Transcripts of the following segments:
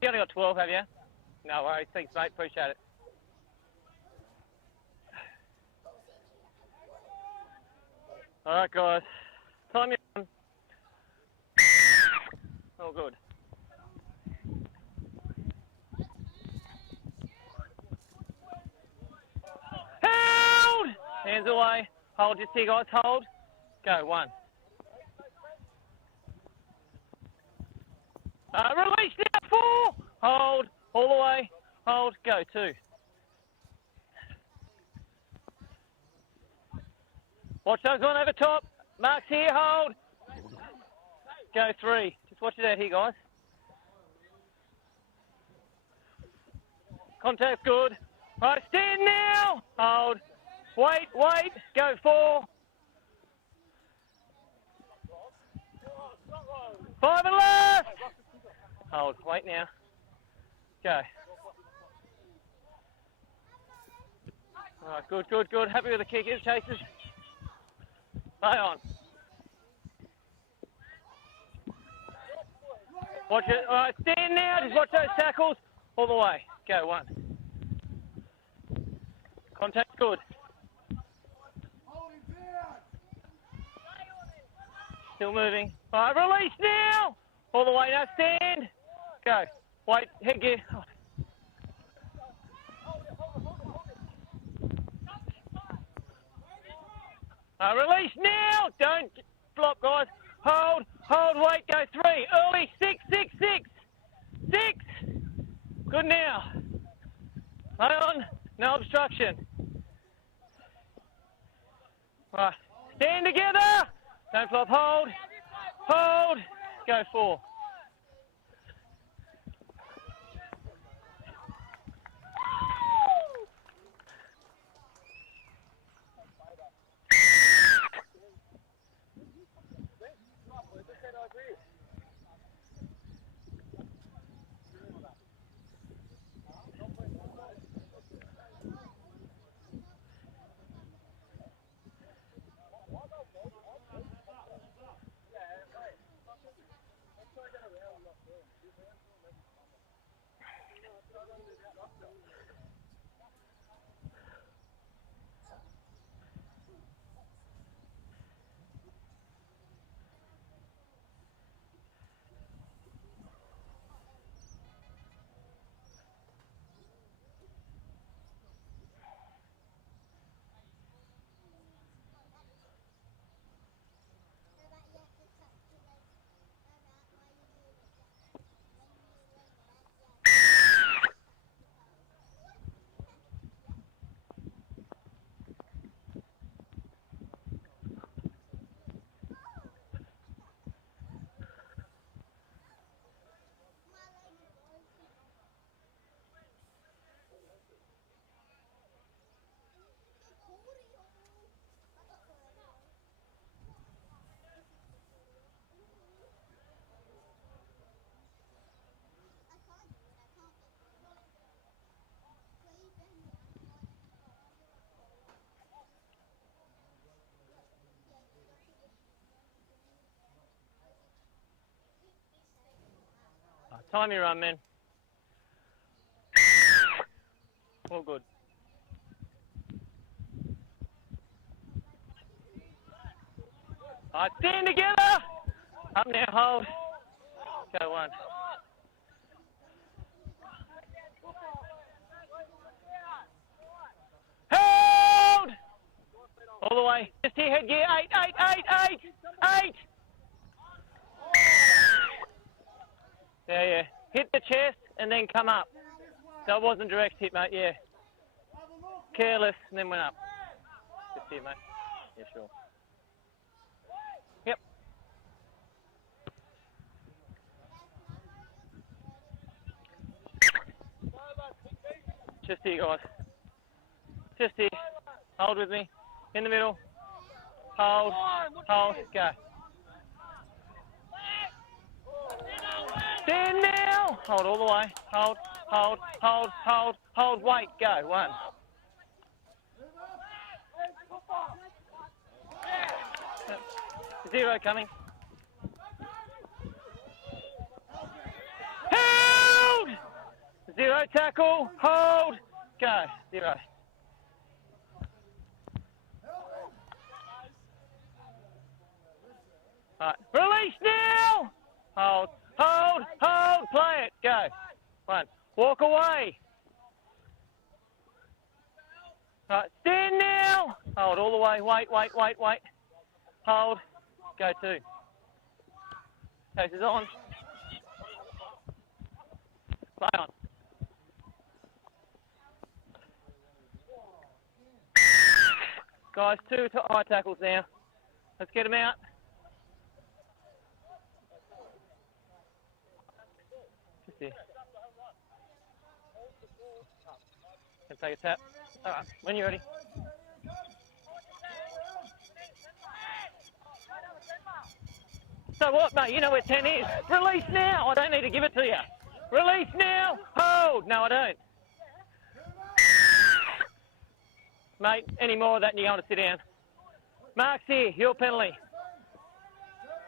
You only got 12, have you? No worries. Thanks, mate. Appreciate it. All right, guys. Time you on. All good. Hold! Hands away. Hold. Just here, guys. Hold. Go. 1. Release now. 4. Hold. All the way. Hold. Go. 2. Watch those one over top. Marks here. Hold. Go. 3. Just watch it out here, guys. Contact's good. All right, stand now. Hold. Wait. Go. 4. 5 and left. Hold. Wait now. Go. All right, good. Happy with the kickers, chasers. Play on. Watch it. All right, stand now. Just watch those tackles. All the way. Go. 1. Contact's good. Still moving. All right, release now. All the way. Now stand. Go. Wait. Headgear. Release now. Don't flop, guys. Hold. Wait. Go. 3. Early. 6. 6. Good now. Play on. No obstruction. Right. Stand together. Don't flop. Hold. Go. 4. Time your run, man. All good. All right, stand together. Up now, hold. Go. 1. Hold. All the way. Just here, headgear. 8. Yeah. Hit the chest and then come up. So it wasn't direct hit, mate, yeah. Careless and then went up. Just here, mate. Yeah, sure. Yep. Just here, guys. Just here. Hold with me. In the middle. Hold. Go. Stand now. Hold all the way. Hold. Wait. Go. 1. Yep. 0 coming. Hold. tackle, hold, go, 0. Alright, release now! Hold, hold, hold, play it, go. 1, walk away. Alright, stand now! Hold all the way, wait. Hold, go 2. Case is on. Play on. Guys, 2 high tackles now. Let's get them out. Just there. Can take a tap. Alright, when you're ready. So what, mate? You know where 10 is. Release now. I don't need to give it to you. Release now. Hold. No, I don't. Mate, any more of that and you're going to sit down. Mark's here. Your penalty.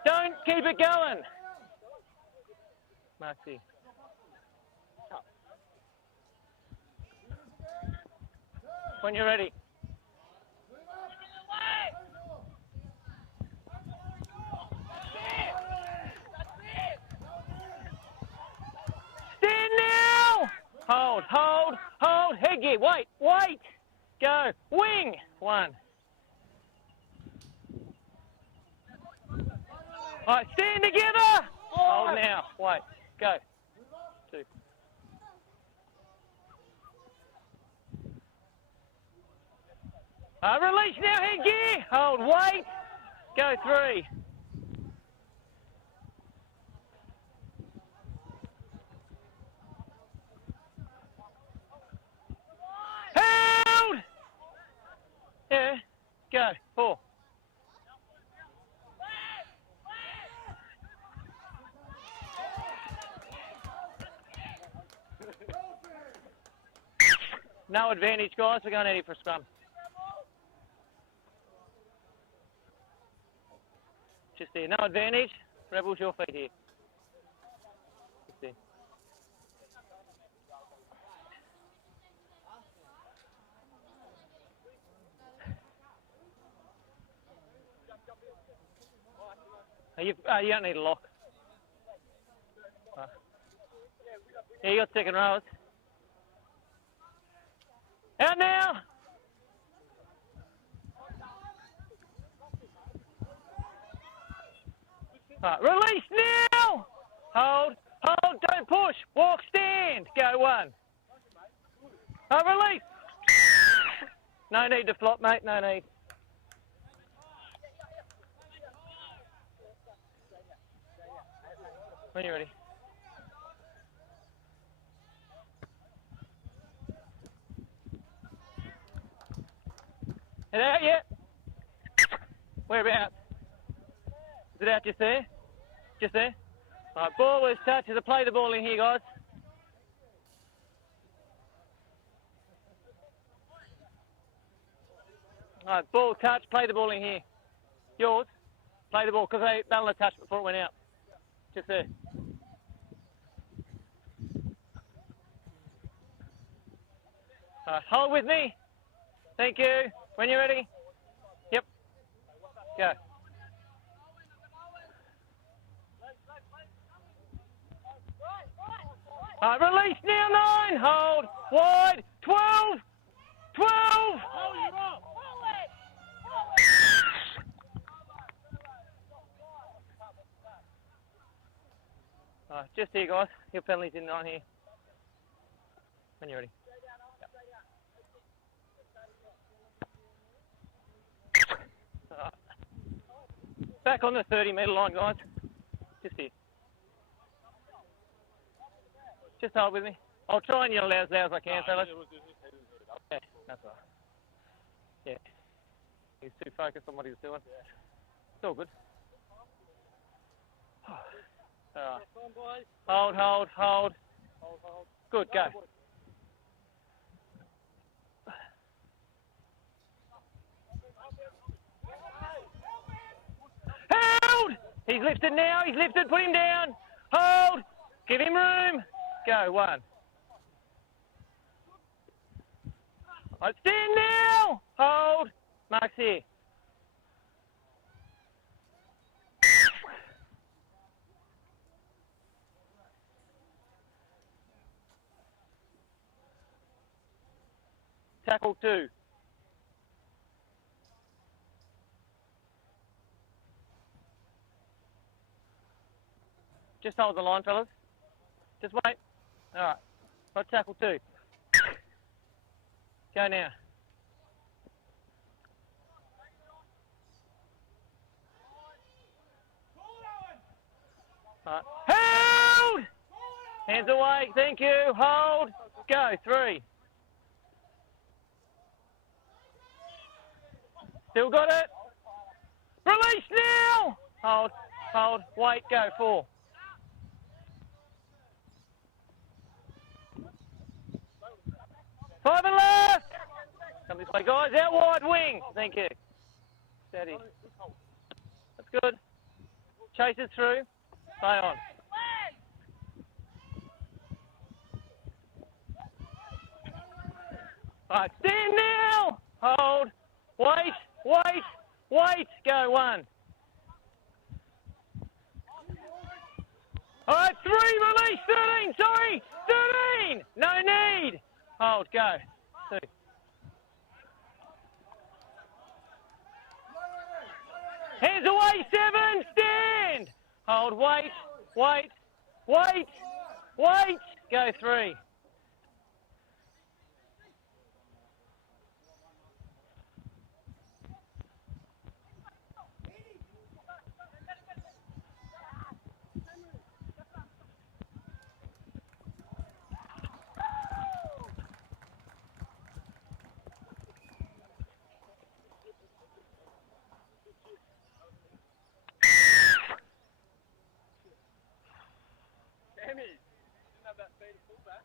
Don't keep it going. Mark's here. When you're ready. Stand now! Hold, hold, hold. Headgear. Wait. Go. Wing. 1. All right, stand together. Hold now. Wait. Go. 2. Release now, headgear. Hold, wait. Go 3. Held. Yeah. Go 4. No advantage, guys. We're going out here for a scrum. Just there. No advantage. Rebels, your feet here. Just there. You don't need a lock. Yeah, you got second rows. Out now! Release now! Hold, don't push. Walk, stand. Go 1. Release! No need to flop, mate, no need. When you're ready. Head out yet? Whereabouts? Is it out just there? Just there? All right, ball is touch. Is it play the ball in here, guys? All right, ball touch. Play the ball in here. Yours. Play the ball because they only touched before it went out. Just there. All right, hold with me. Thank you. When you're ready. Yep. Go. Release now, 9. Hold. Wide. 12. 12. Just here, guys. Your penalty's in on here. When you're ready. Back on the 30-metre line, guys. Just here. Just hold with me. I'll try and yell as loud as I can, fellas. Yeah, that's all right. Yeah. He's too focused on what he was doing. It's all good. Hold. Good, go. Hold! He's lifted now, put him down. Hold! Give him room. Go, 1. Right, stand now. Hold. Mark's here. Tackle 2. Just hold the line, fellas. Just wait. All right. Got tackle 2. Go now. All right. Hold! Hands away. Thank you. Hold. Go. 3. Still got it. Release now. Hold. Hold. Wait. Go. 4. Five and left. Come this way, guys. Out wide wing. Thank you. Steady. That's good. Chase it through. Stay on. Right. Stand now. Hold. Wait. Wait. Wait. Go. 1. All right. 3. Release. 13. Sorry. 13. No need. Hold. Go. 2. Hands away. 7. Stand. Hold. Wait. Wait. Wait. Wait. Go. 3. Sammy, didn't have that speed of fullback.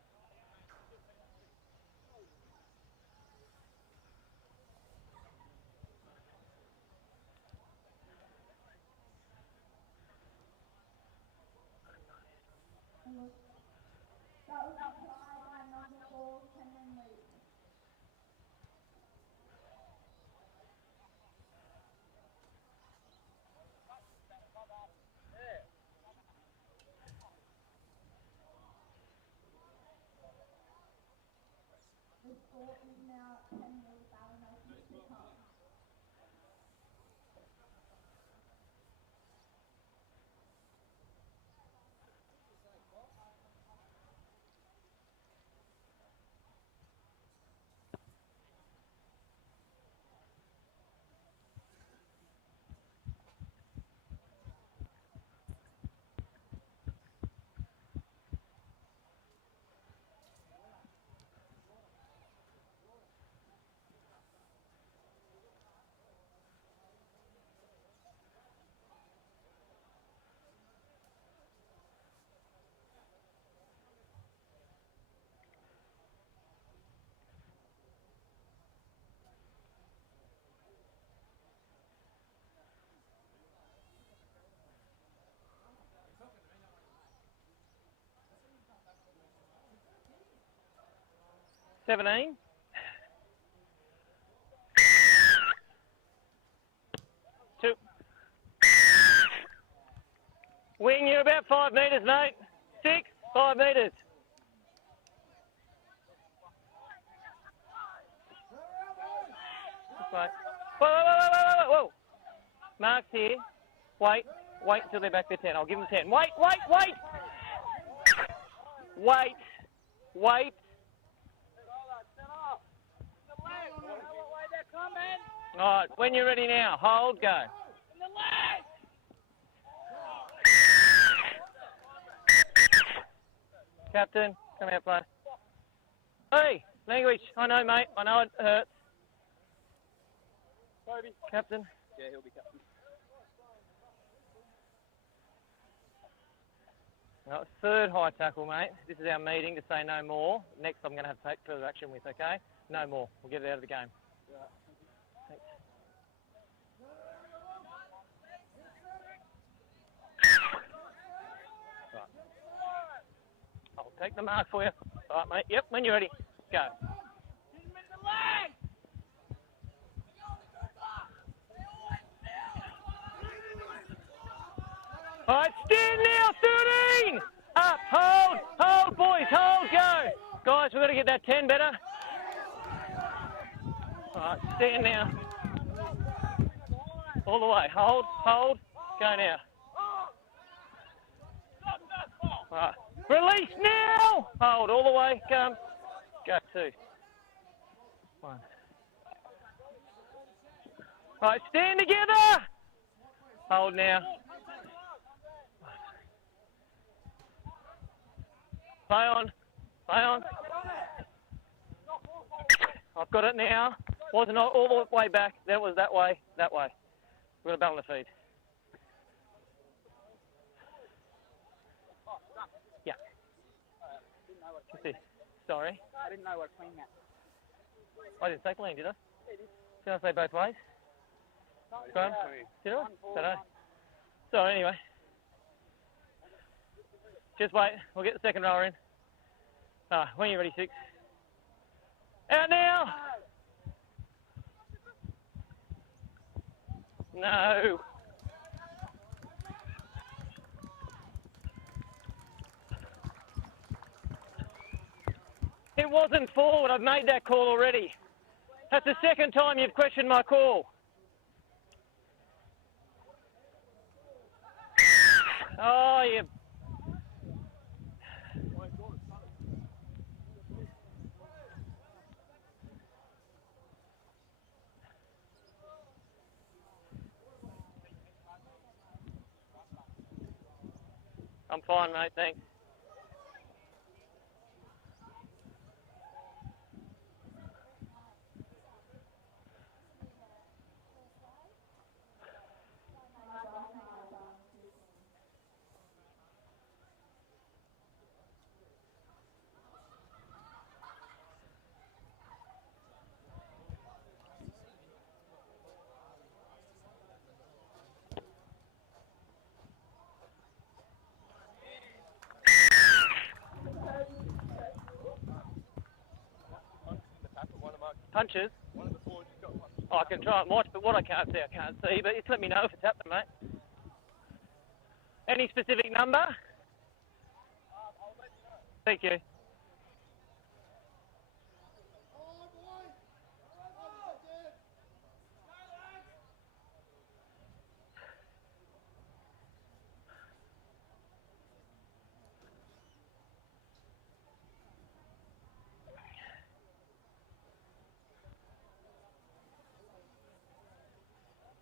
$17. Two. Wing, you're about 5 metres, mate. 6, 5 metres. Right. Whoa, whoa, whoa, whoa, whoa, whoa. Mark's here. Wait. Wait until they're back to 10. I'll give them 10. Wait, wait, wait. Wait. Wait. All right, when you're ready now, hold, go. Captain, come out, play. Hey, language. I know, mate. I know it hurts. Captain. Yeah, he'll be captain. No, 3rd high tackle, mate. This is our meeting to say no more. Next, I'm going to have to take further action with, okay? No more. We'll get it out of the game. Yeah. Thanks. Right. I'll take the mark for you. All right, mate. Yep, when you're ready. Go. Hit him in the leg! All right, stand now, 13. Up, hold, boys, hold, go. Guys, we've got to get that 10 better. All right, stand now. All the way, hold, go now. All right, release now. Hold, all the way, come. Go, 2. 1. All right, stand together. Hold now. Play on. I've got it now. Wasn't all the way back. That was that way. We've got to balance the feed. Yeah. Sorry. I didn't know what clean that. I didn't say clean, did I? Did I say both ways? Graham? Did I? Don't know. So anyway. Just wait. We'll get the second rower in. When you're ready, 6. Out now! No! It wasn't forward. I've made that call already. That's the second time you've questioned my call. Oh, you... I'm fine, mate, thanks. Punches? One of the boards just got punched. Oh, I can try and watch, but what I can't see. But just let me know if it's happening, mate. Any specific number? I'll let you know. Thank you.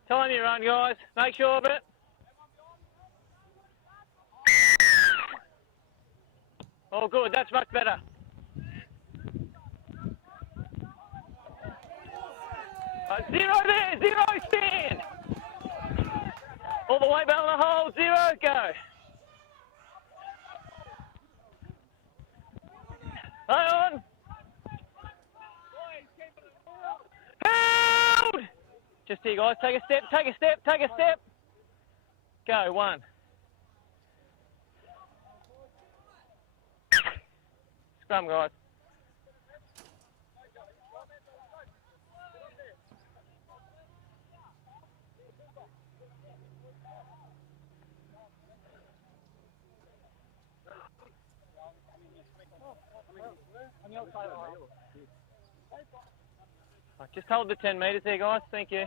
Time you run, guys. Make sure of it. Oh, good. That's much better. Zero there. Zero stand. All the way, Ballina, hold. 0, go. Play on. Held. Just here, guys. Take a step. Go, 1. Scrum, guys. Just hold the 10 metres there, guys. Thank you.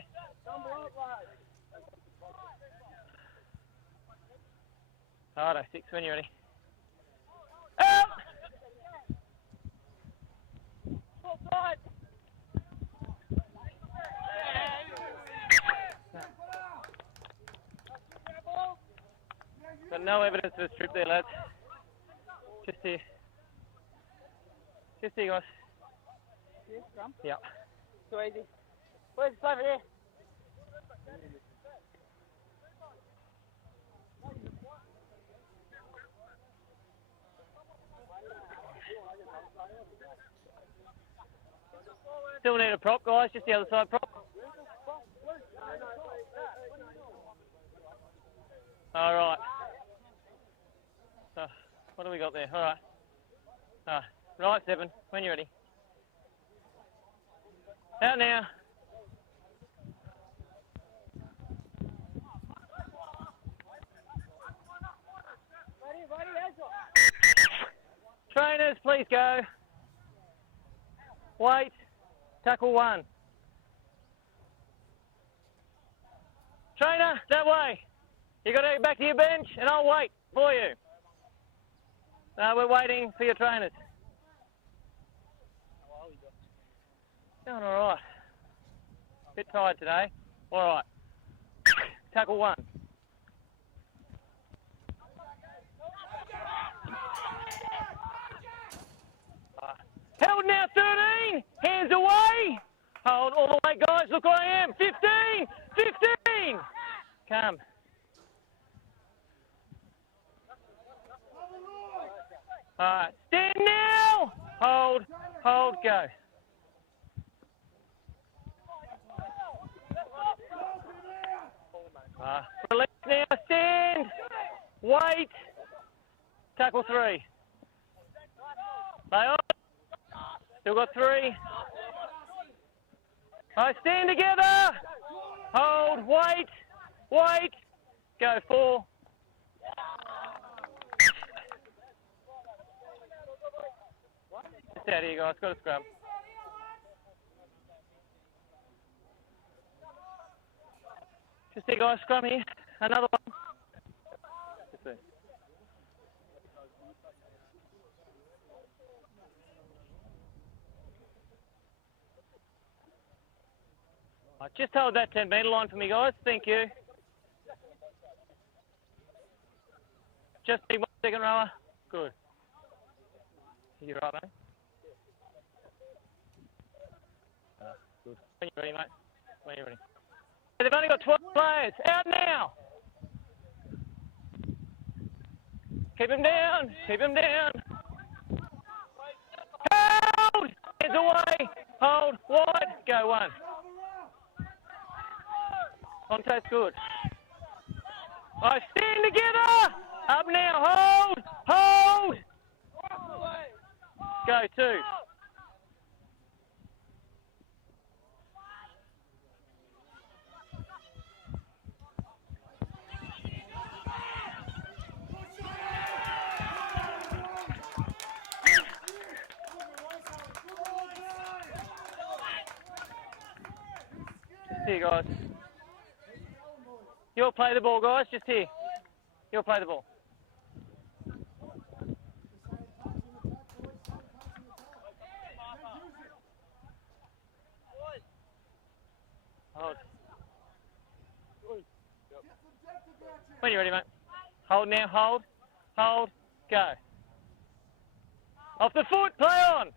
Harder, 6 when you're ready. Out! Got no evidence of a strip there, lads. Just here. Just here, guys. Yes, Scrum? Yeah. Too easy. Where's the over there? Still need a prop, guys. Just the other side prop. All right. So, what do we got there? All right. Right, 7. When you're ready. Out now. Trainers, please go. Wait. Tackle 1. Trainer, that way. You got to go back to your bench and I'll wait for you. No, we're waiting for your trainers. Going all right. Bit tired today. All right. Tackle 1. Held now, 13. Hands away. Hold all the way, guys. Look where I am. 15. 15. Come. All right. Stand now. Hold. Hold. Go. Release now. Stand. Wait. Tackle 3. Lay on. Still got 3. All right, stand together. Hold. Wait. Wait. Go 4. Just out here, guys. Got a scrum. Just here, guys. Scrum here. Another one. Just see. Just hold that 10-metre line for me, guys. Thank you. Just need 1 second, rower. Good. You're right, mate. Good. When you're ready, mate. When you're ready. They've only got 12 players. Out now. Keep him down. Keep him down. Hold. Hands away. Hold. Wide. Go 1. Contact good. All right, stand together. Up now. Hold. Hold. Go 2. Here, guys. You'll play the ball, guys. Just here. You'll play the ball. Hold. When you're ready, mate. Hold now. Hold. Hold. Go. Off the foot. Play on.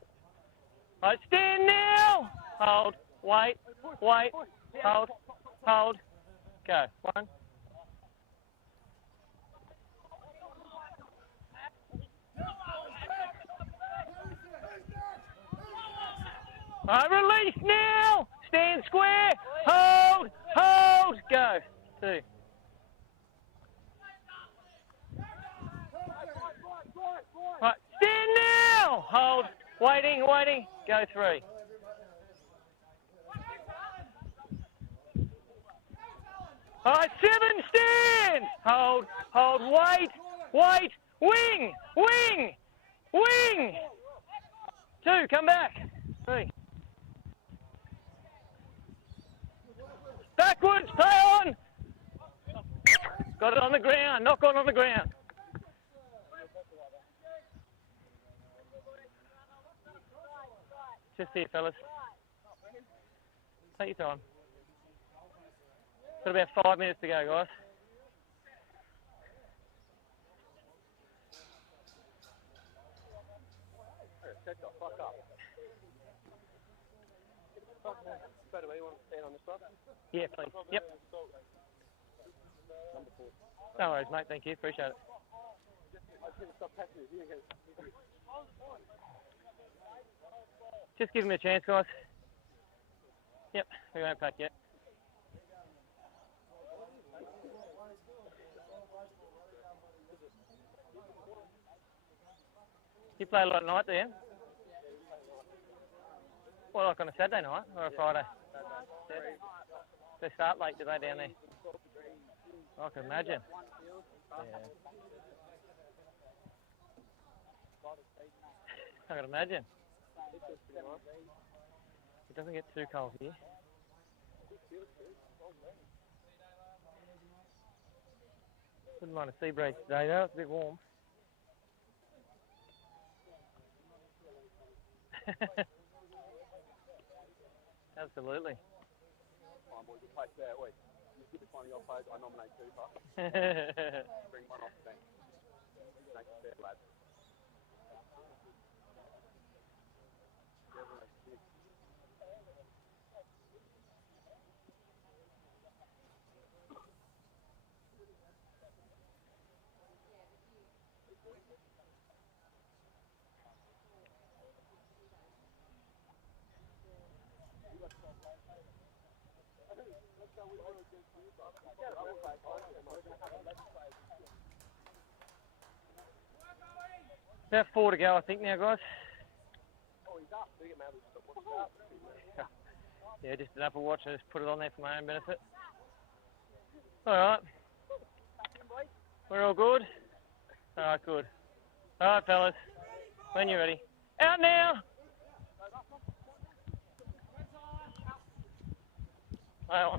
All right, stand now. Hold. Wait. Wait. Hold. Hold. Go. 1. All right, release now. Stand square. Hold. Hold. Go. 2. All right, stand now. Hold. Waiting. Waiting. Go 3. All right, 7, stand! Hold, hold, wait, wait, wing, wing, wing! 2, come back. 3. Backwards, play on! Got it on the ground, knock on the ground. Just here, fellas. Take your time. Got about 5 minutes to go, guys. Shut the fuck up. By the way, you want to stand on this side? Yeah, please. Yep. Number 4. No worries, mate. Thank you. Appreciate it. Just give him a chance, guys. Yep, we won't pack yet. You play a lot at night, do you? Well, like on a Saturday night or a Friday? They start late, do they, down there? I can imagine. Yeah. I can imagine. It doesn't get too cold here. Wouldn't mind a sea breeze today though, it's a bit warm. Absolutely. Come on, boys, we'll play fair. Wait, you give us one of your players, I nominate Cooper. Bring one off the bench. Make it fair, lads. About 4 to go, I think now, guys. Oh, he's up. Do you get mad with the Yeah, just an Apple Watch and just put it on there for my own benefit. Alright. We're all good? Alright, good. Alright, fellas. When you're ready. Out now! Play on.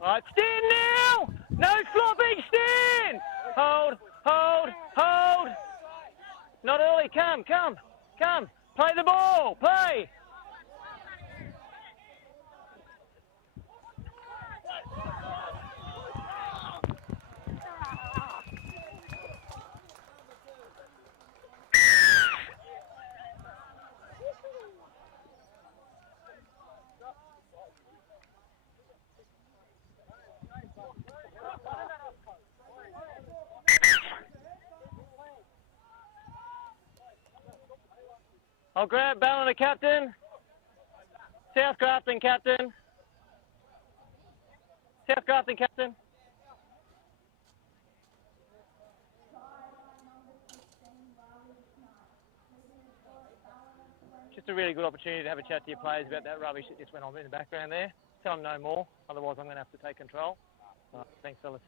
Alright, stand now! No flopping, stand! Hold, hold, hold! Not early, come. Play the ball, play! I'll grab Ballina, captain. South Grafton, captain. South Grafton, captain. Just a really good opportunity to have a chat to your players about that rubbish that just went on in the background there. Tell them no more, otherwise I'm going to have to take control. Thanks, fellas.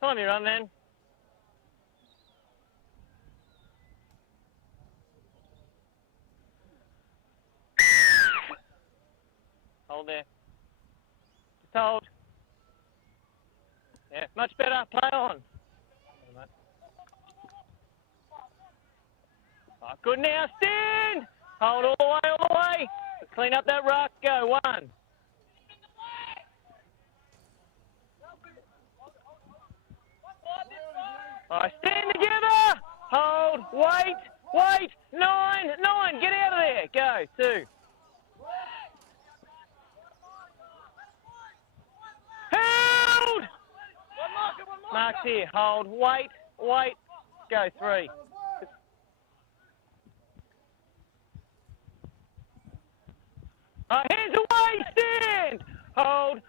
Time you run then. Hold there. Just hold. Yeah, much better. Play on. Oh, good now. Stand. Hold all the way. Let's clean up that ruck. Go. 1. All right, stand together. Hold. Wait. 9. Get out of there. Go. 2. Hold. Mark's here. Hold. Wait. Go. 3. Hands away. Stand. Hold.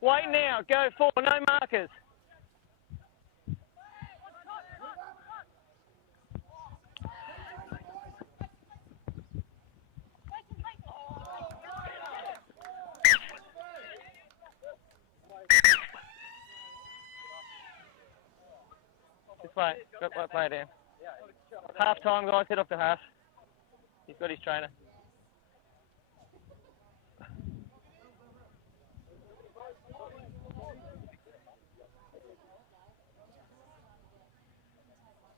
Wait now. Go 4. No markers. This way. Play it down. Half time, guys. Head off to half. He's got his trainer.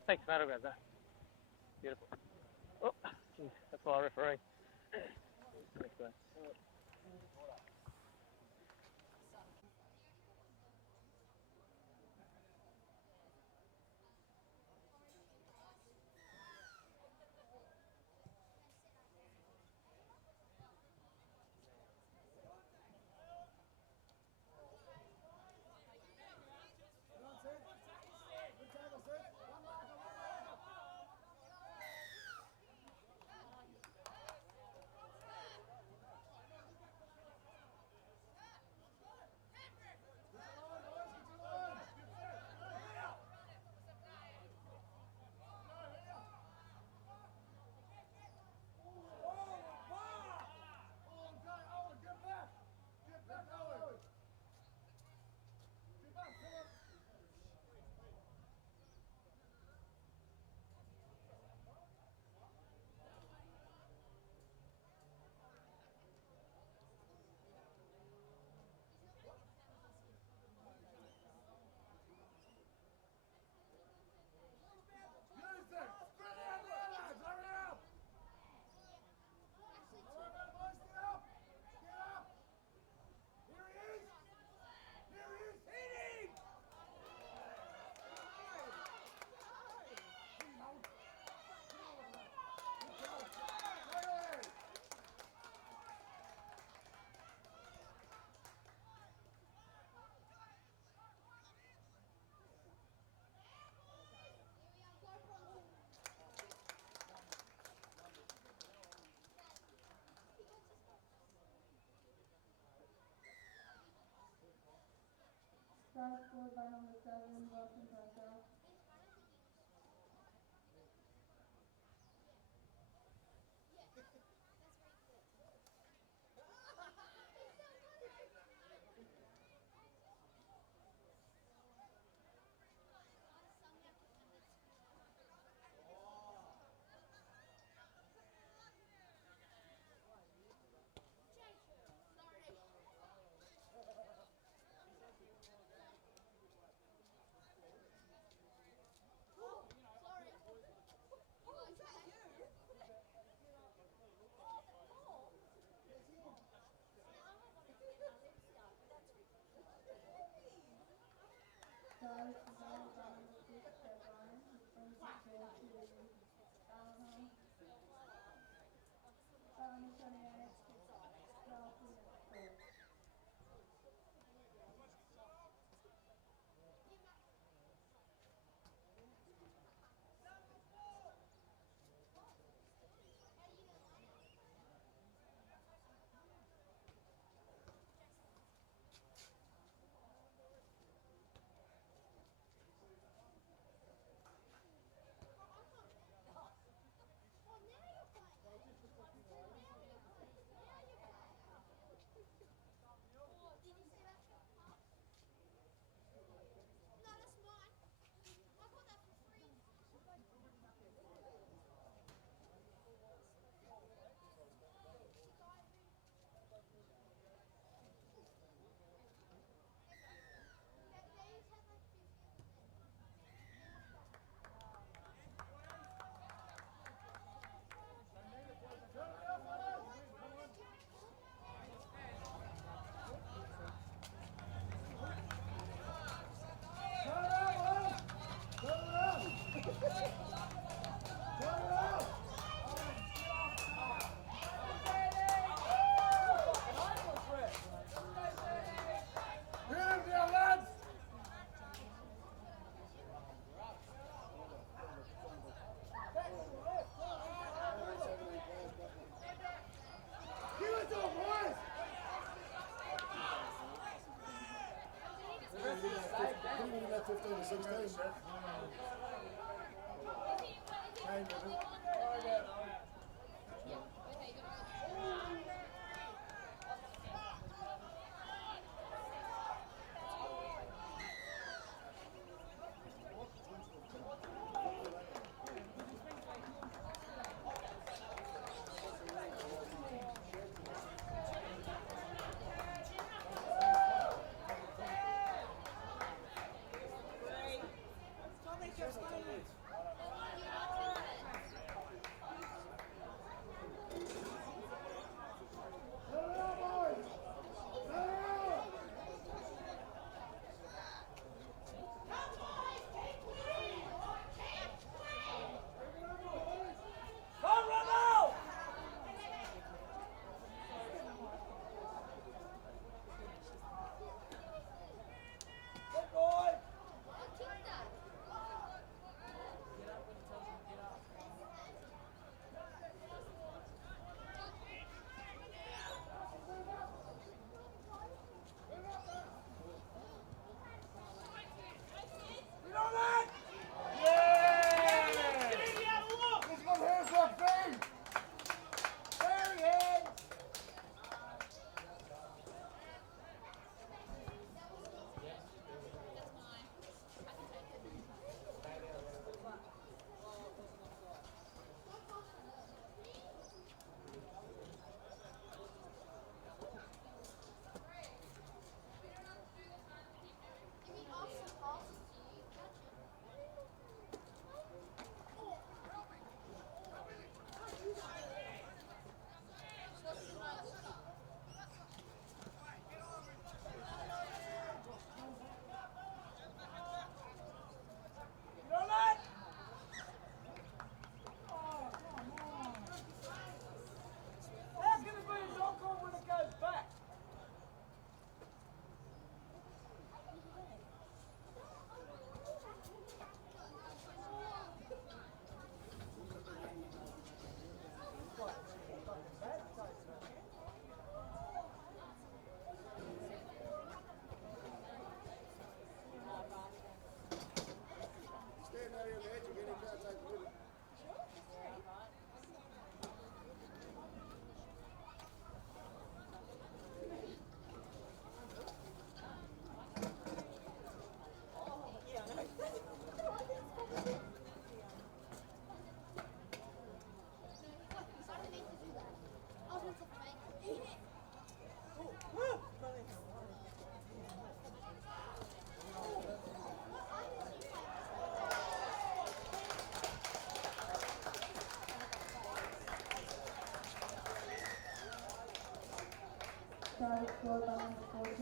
Thanks, mate. I'll grab that. Beautiful. Oh, geez, that's why I referee. Thanks, mate. Start scored by number 7, Wilson Purcell. Start scored by number 6, Ryan. He brings the ball to Ballina. Ballina 28, grafton 4.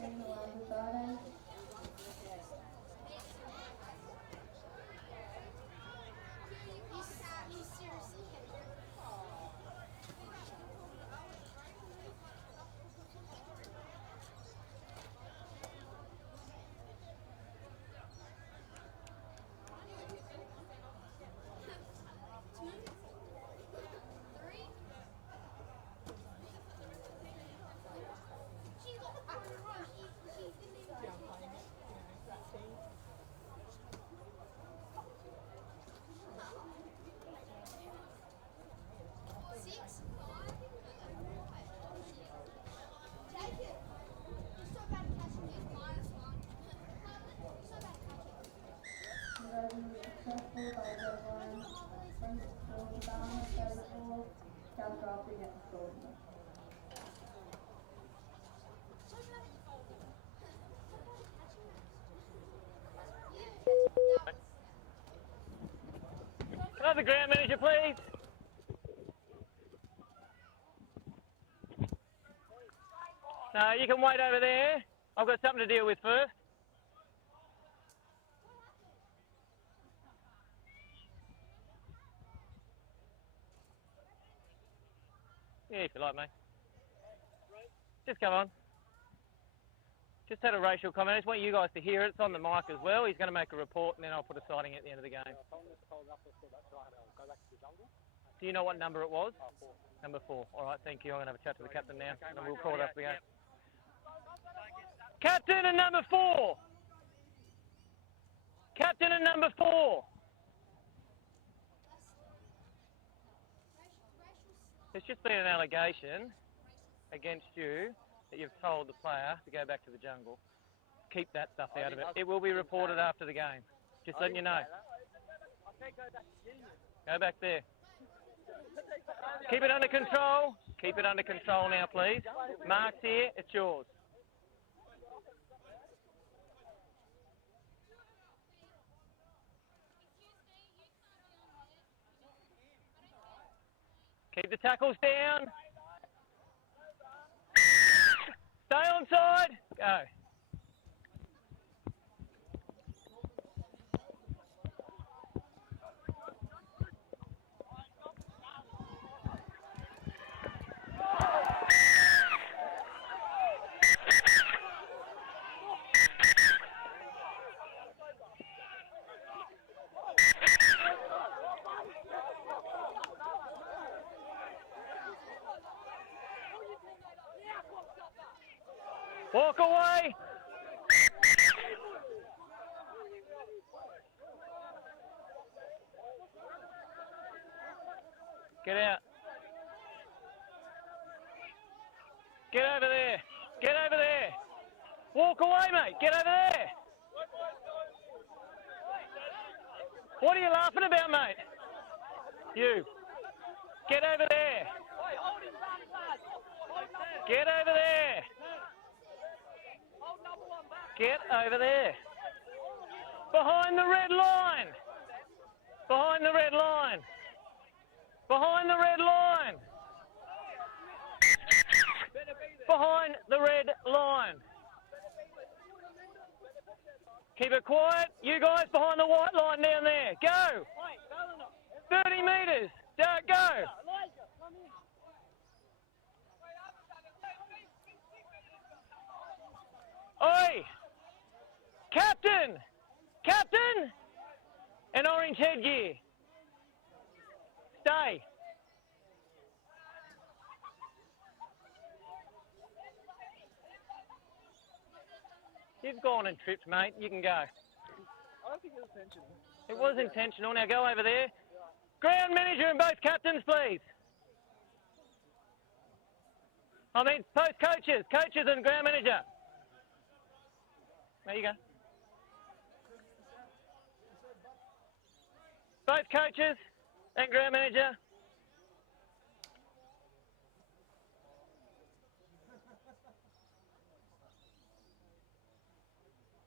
Captain Lambrigade. Successful by deadline 24 Ballina 34, down grafton at the Ballina. Can I have the ground manager, please? No, you can wait over there. I've got something to deal with first. Yeah, if you like, mate. Just come on. Just had a racial comment. I just want you guys to hear it. It's on the mic as well. He's going to make a report and then I'll put a sighting at the end of the game. Do you know what number it was? Number 4. All right, thank you. I'm going to have a chat to the captain now and then we'll call it up again. Captain and number 4. Captain and number 4. There's just been an allegation against you that you've told the player to go back to the jungle. Keep that stuff out of it. It will be reported after the game. Just letting you know. Go back there. Keep it under control. Keep it under control now, please. Mark's here. It's yours. Keep the tackles down. Stay on side. Go. Walk away. Get out. Get over there. Get over there. Walk away, mate. Get over there. What are you laughing about, mate? You. Get over there. Get over there. Get over there. Behind the red line. Behind the red line. Behind the red line. Behind the red line. Keep it quiet. You guys behind the white line down there. Go. 30 metres. Go. Oi! Captain! Captain! An orange headgear. Stay. You've gone and tripped, mate. You can go. I don't think it was intentional. It was intentional. Now go over there. Ground manager and both captains, please. I mean, both coaches. Coaches and ground manager. There you go. Both coaches and ground manager.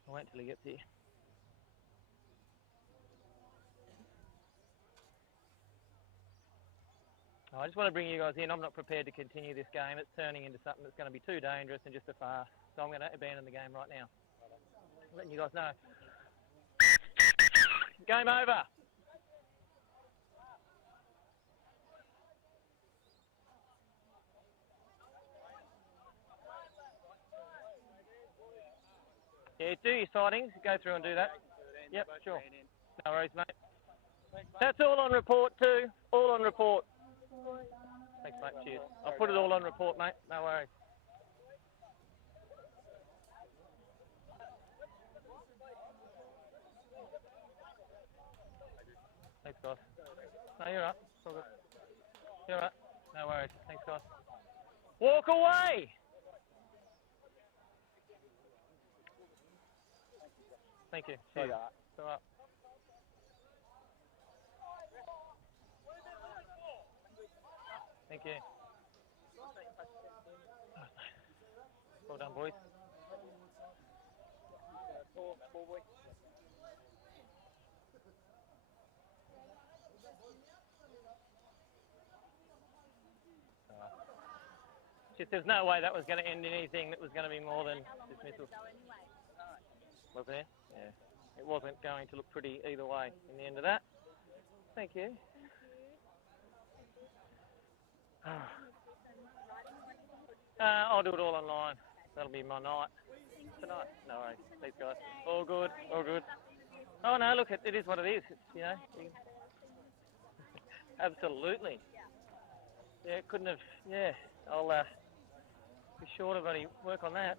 I'll wait till he gets here. I just want to bring you guys in. I'm not prepared to continue this game. It's turning into something that's going to be too dangerous and just a farce. So I'm going to abandon the game right now. I'm letting you guys know. Game over. Yeah, do your sightings. Go through and do that. Yep, sure. No worries, mate. That's all on report too. All on report. Thanks, mate. Cheers. I'll put it all on report, mate. No worries. Thanks, guys. No, you're right. It's all good. You're right. No worries. Thanks, guys. Walk away! Thank you. Cheers. It's all right. Thank you. Well done, boys. Just there's no way that was going to end in anything that was going to be more than dismissal. Was there? Yeah. It wasn't going to look pretty either way in the end of that. Thank you. I'll do it all online. That'll be my night tonight. No worries. Thanks, guys. All good. All good. Oh no, look, it is what it is. It's, you know. Absolutely. Yeah, couldn't have. Yeah, I'll be sure to work on that.